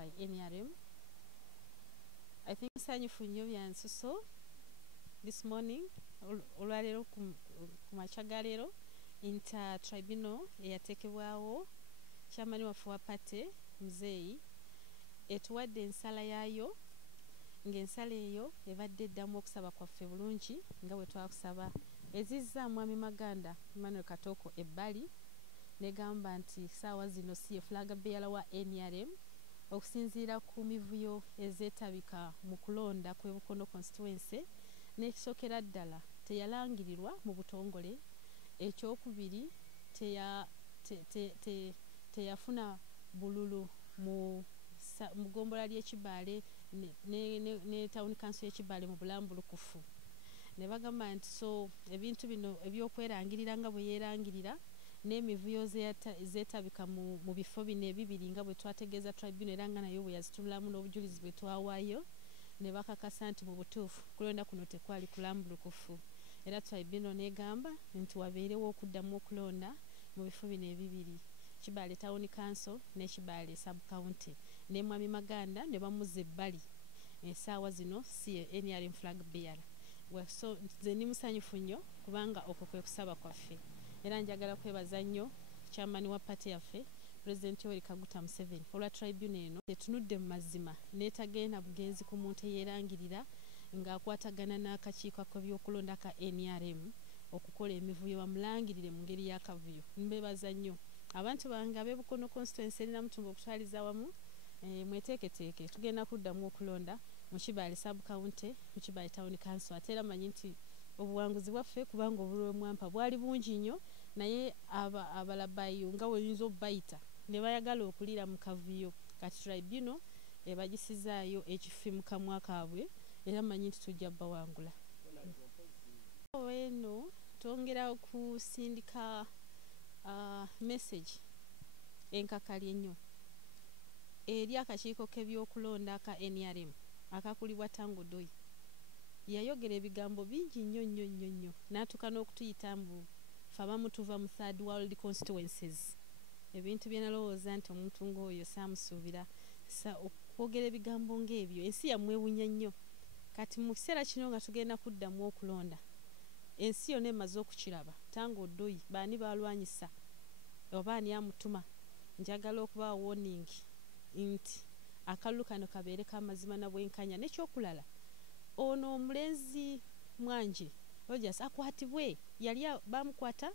by NRM. I think nsanyufu nnyo bya nsuso this morning olwaleero ku makya leero inter-tribunal eyateekebwawo chairman waffe wa party muzeeyi etuwadde ensala yaayo ng'ensala eyo ebadde eddamu okusaba kwaffe bulungi nga bwe twakusaba ezizza mwami Maganda Emmanuel Katoko ebbali negamba nti saawa zino si ye flag bearer wa NRM okusinziira ku mivuyo ezeetabika mu kulonda kw'e Bukono constituency n'ekisookera ddala teyalangirirwa mu butongole, ekyokubiri teyafuna bululu mu ggombolola ly'Ekibaale ne town council y'Ekibaale mu bulambulukufu. Ne bagamba nti so ebintu bino ebyokwerangirira nga bwe yeerangirira n'emivuyo zeetabika mu bifo bino ebibiri nga bwe twategeeza tribunal era nga nayo bwe yazitulamu n'obujulizi bwe twawaayo ne bakakasa nti mu butuufu kulonda kuno tekwali kulambulukufu era tribunal n'egamba nti wabeerewo okuddamu okulonda mu bifo bino ebibiri Kibaale town council ne Kibaale sub county ne mwami Maganda ne bamuzza ebbali essaawa zino si ye NRM flag bearer. So nze ndi musanyufu nnyo kubanga okwo kwe kusaba kwaffe era njagala kwebaza nnyo chairman wa party yaffe President Yoweri Kaguta Museveni olwa tribunal eno etunudde mu mazima n'etagenda bugenzi ku muntu eyeerangirira ng'akwatagana n'akakiiko k'ebyokulonda ka NRM okukola emivuyo bamulangirire mu ngeri y'akavuyo. Mbebaza nnyo abantu bange ab'e Bukono constituency erina mutumba okutwaliza wamu mweteeketeeke tugenda kuddamu okulonda mu Kibaale sub county mu Kibaale town council ate era manyi nti obuwanguzi bwaffe kubanga obulwe mwampa bwali bungi nnyo naye abalabayo nga wenyinza obbayita ne bayagala okulira mu kavuyo kati tribunal ebagisizaayo ekifi mu kamwa kaabwe era manyi nti tujja bawangula. Eno twongera kusindika message enkakali ennyo eri akakiiko k'ebyokulonda ka NRM akakulibwa Tango Doi. Yayogera ebigambo bingi nnyo n'atuuka n'okutuyita mbu ffe abamu tuva mu third world constituencies. Ebintu bye nalowooza nti omuntu ng'oyo saamusuubira okwogera ebigambo ng'ebyo ensi yamwewunya nnyo kati mu kiseera kino nga tugenda kuddamu okulonda ensi yonna emaze okukiraba Tango Doi baani balwanyisa oba ani amutuma. Njagala okuba warning nti akalulu kano kabeere k'amazima na bwenkanya n'ekyokulala ono omulenzi Mwanje Rogers akwatibwe yali bamukwata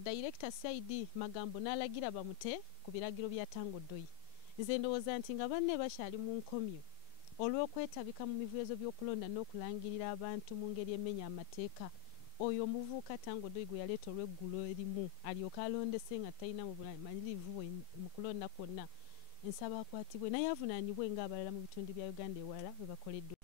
director CID Magambo n'alagira bamute ku biragiro bya Tango Doi. Nze ndowooza nti nga banne bakyali mu nkomyo olw'okwetabika mu mivuyo by'okulonda n'okulangirira abantu mu ngeri emenya amateeka oyo omuvuuka Tango Doi gwe yaleeta olw'eggulo erimu alyoka alondese nga talina mu bumanyirivu mu kulonda kwonna ensaba akwatibwe naye avunaanibwe ng'abalala mu bitundu bya Uganda ewalala bwe bakoleddwa.